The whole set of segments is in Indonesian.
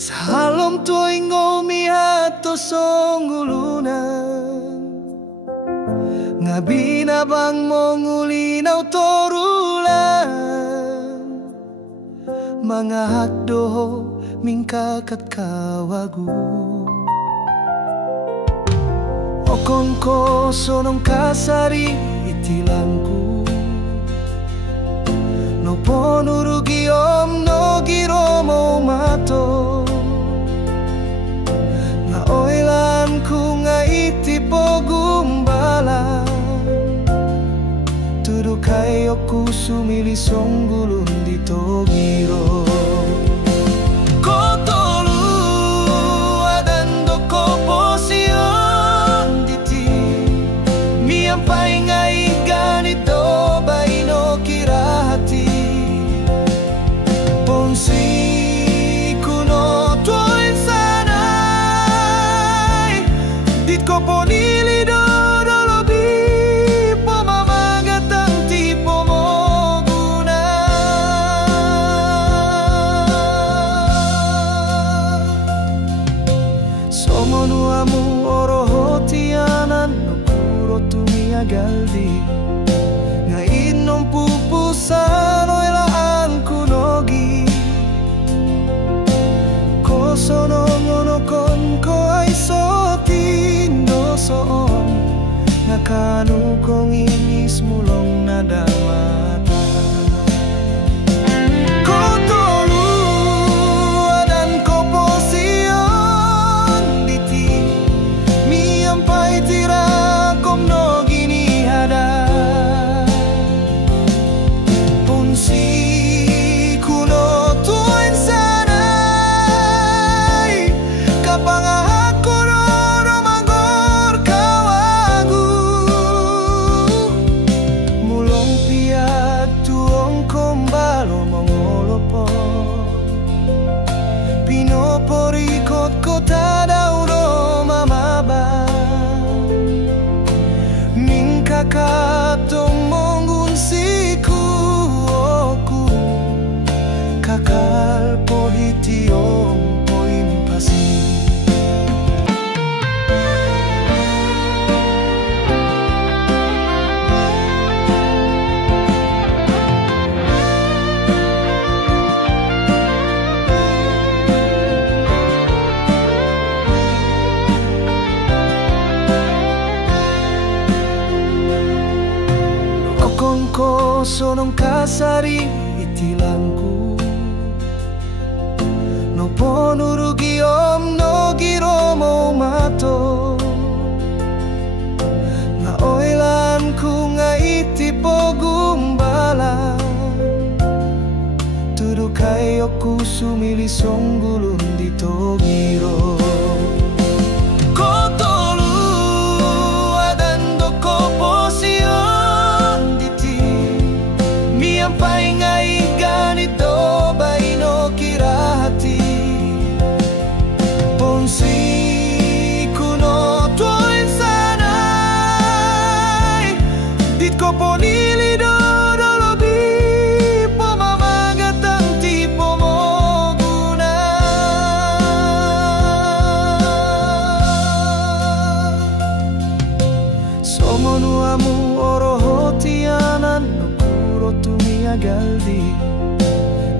Sahalom tuoy ngomi ato songgulunan nga binabang mong ulinaw torulan mga hakdo mingkakat kawagu okon ko sonong kasari itilangku no ponurugiom no giromo mato nga oilan ku nga itipo gumbala tudu kayo ku sumili songgulun dito giro kotolu adando ko posion diti miampai nga ganito baino kirahati ponsi kuno tuoin sanay dit ko ponili do dolobi pomamagatang tipo mo guna somonuamu orohotianan no kuro tumiagaldi nga inom pupusan o ilaan kunogi ko sonongonokon ko ay sotin dosoon nga kanu kong inis mulong nadamata ko tolu adan ko posion diti miampay tira kom no gini hada ponsi kuno tuoin sanay kapangahak ko no manggor kawagu mulong piat tuong kombalo mongolopon pinoporikot ko tadaw no mamabang mingkakatong mongun siku oku kakal pohitiong poimpasi okon ko sonong kasari itilangku no ponurugiom no giromo mato nga oilan ku nga itipo gumbala tudu kayo ku sumili songgulun dito giro kotolu adando ko posion diti miampai nga ganito baino kirahati ponsi kuno tuoin sanay dit ko ponili do dolobi pomamagatang tipo mo guna somonuamu orohotianan no kuro tumiagaldi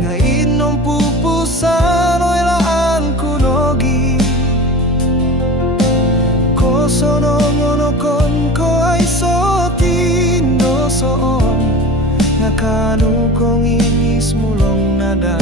nga inom pupusan o ilaan kunogi ko sonongonokon ko ay sotin dosoon nga kanu kong inis mulong nada